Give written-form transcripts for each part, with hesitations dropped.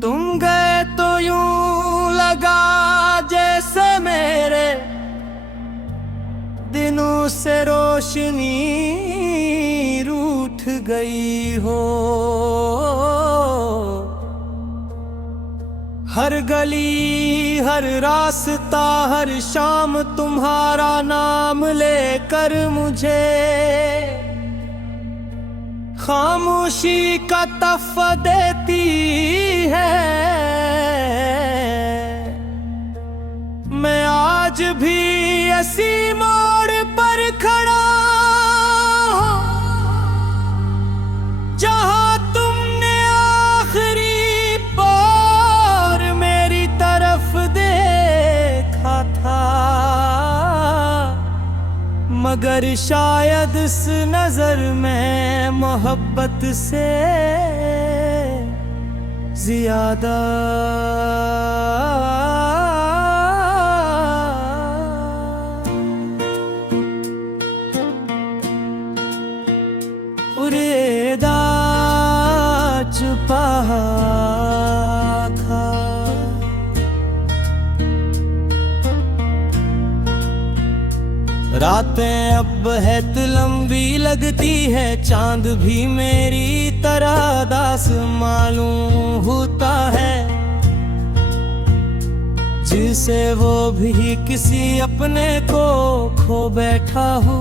तुम गए तो यूं लगा जैसे मेरे दिनों से रोशनी रूठ गई हो। हर गली हर रास्ता हर शाम तुम्हारा नाम लेकर मुझे खामोशी का तहफ़्फ़ा देती है। मैं आज भी इसी मोड़ पर खड़ा हूँ जहाँ तुमने आखिरी बार मेरी तरफ देखा था, मगर शायद इस नजर में मोहब्बत से ज्यादा उरेदा छुपा था। रातें अब बहुत लंबी लगती है, चांद भी मेरी तरह दास मालूम होता है, जिसे वो भी किसी अपने को खो बैठा हो।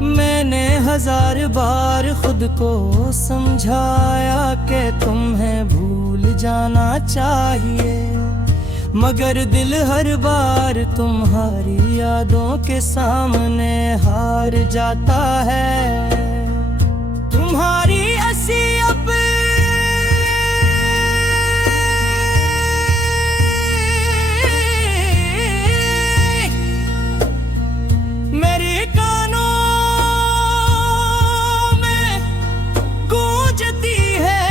मैंने हजार बार खुद को समझाया कि तुम्हें भूल जाना चाहिए, मगर दिल हर बार तुम्हारी यादों के सामने हार जाता है। तुम्हारी ऐसी अब मेरे कानों में गूंजती है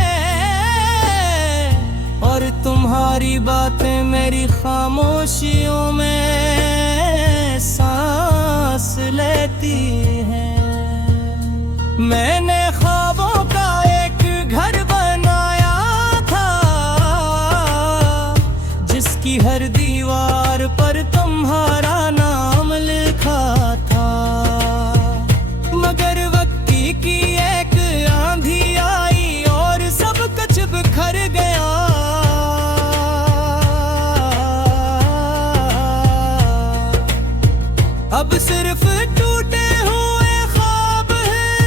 और तुम्हारी बातें मेरी खामोशियों में सांस लेती हैं। मैंने ख्वाबों का एक घर बनाया था, जिसकी हर दीवार पर तुम्हारा नाम लिखा था, मगर वक्त की एक आंधी आई और सब कुछ बिखर गया। अब सिर्फ टूटे हुए ख्वाब हैं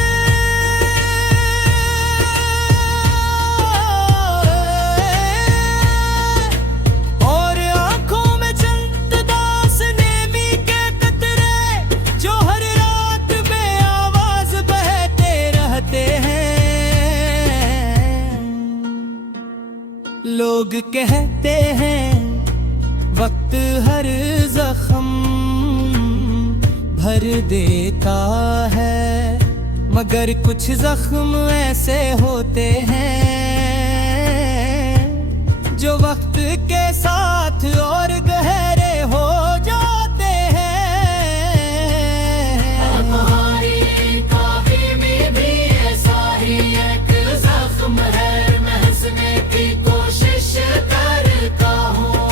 और आंखों में चंद दास नेमी के कतरे जो हर रात बेआवाज बहते रहते हैं। लोग कहते हैं वक्त हर जख्म भर देता है, मगर कुछ जख्म ऐसे होते हैं जो वक्त के साथ और गहरे हो जाते हैं। तुम्हारी काफी में भी ऐसा ही एक जख्म है, मैं हंसने की कोशिश करता हूँ,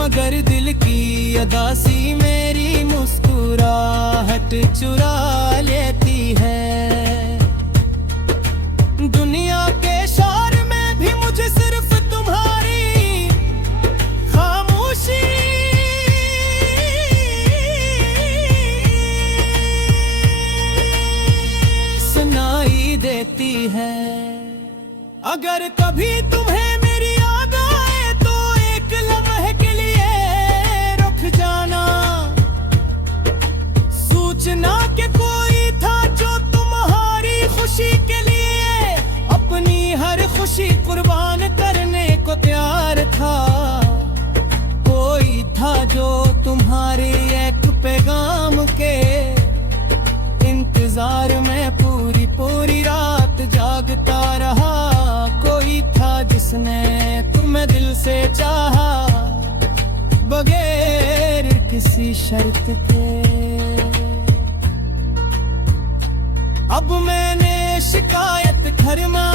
मगर दिल की अदासी मेरी मुस्कुराहट चुरा लेती है। दुनिया के शोर में भी मुझे सिर्फ तुम्हारी खामोशी सुनाई देती है। अगर कभी तुम्हें मेरी याद आए तो एक लम्हे के लिए रुक जाना, सूचना के कोई था जो तुम्हारी खुशी के लिए अपनी हर खुशी कुर्बान करने को तैयार था। कोई था जो तुम्हारे एक पैगाम के जिसने तुम्हें दिल से चाहा बगैर किसी शर्त के। अब मैंने शिकायत करना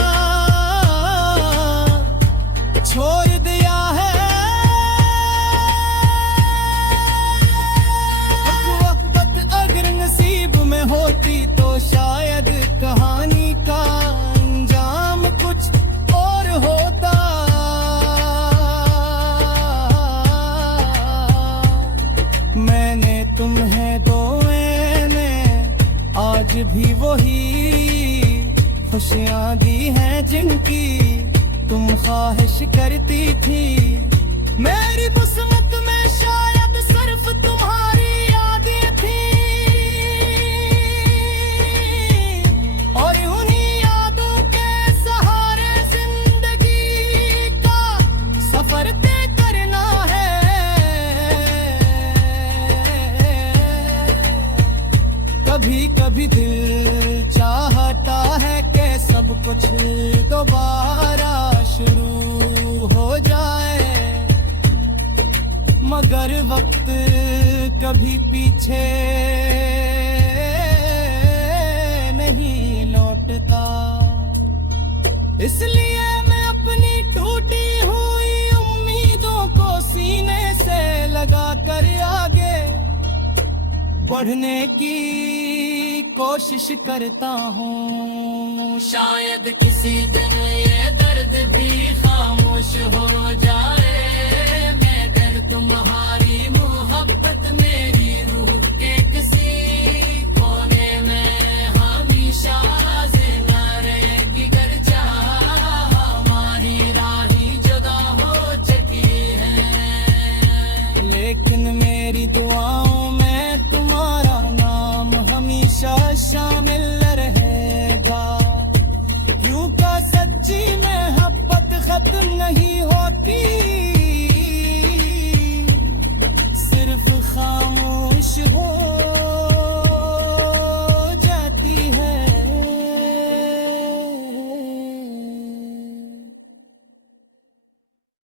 छोड़ दिया है। वक्त अगर नसीब में होती तो शायद कहानी का अंजाम कुछ और होता। मैंने तुम्हें दो में आज भी वही खुशियां दी हैं जिनकी तुम ख्वाहिश करती थी। मेरी किस्मत में शायद सिर्फ तुम्हारी यादें थी और उन्हीं यादों के सहारे जिंदगी का सफर तय करना है। कभी कभी दिल चाहता है कि सब कुछ दोबारा शुरू हो जाए, मगर वक्त कभी पीछे नहीं लौटता। इसलिए मैं अपनी टूटी हुई उम्मीदों को सीने से लगा कर आगे बढ़ने की कोशिश करता हूँ। शायद किसी दिन ये दर्द भी खामोश हो जाए, मगर तुम्हारी मोहब्बत मेरी रूह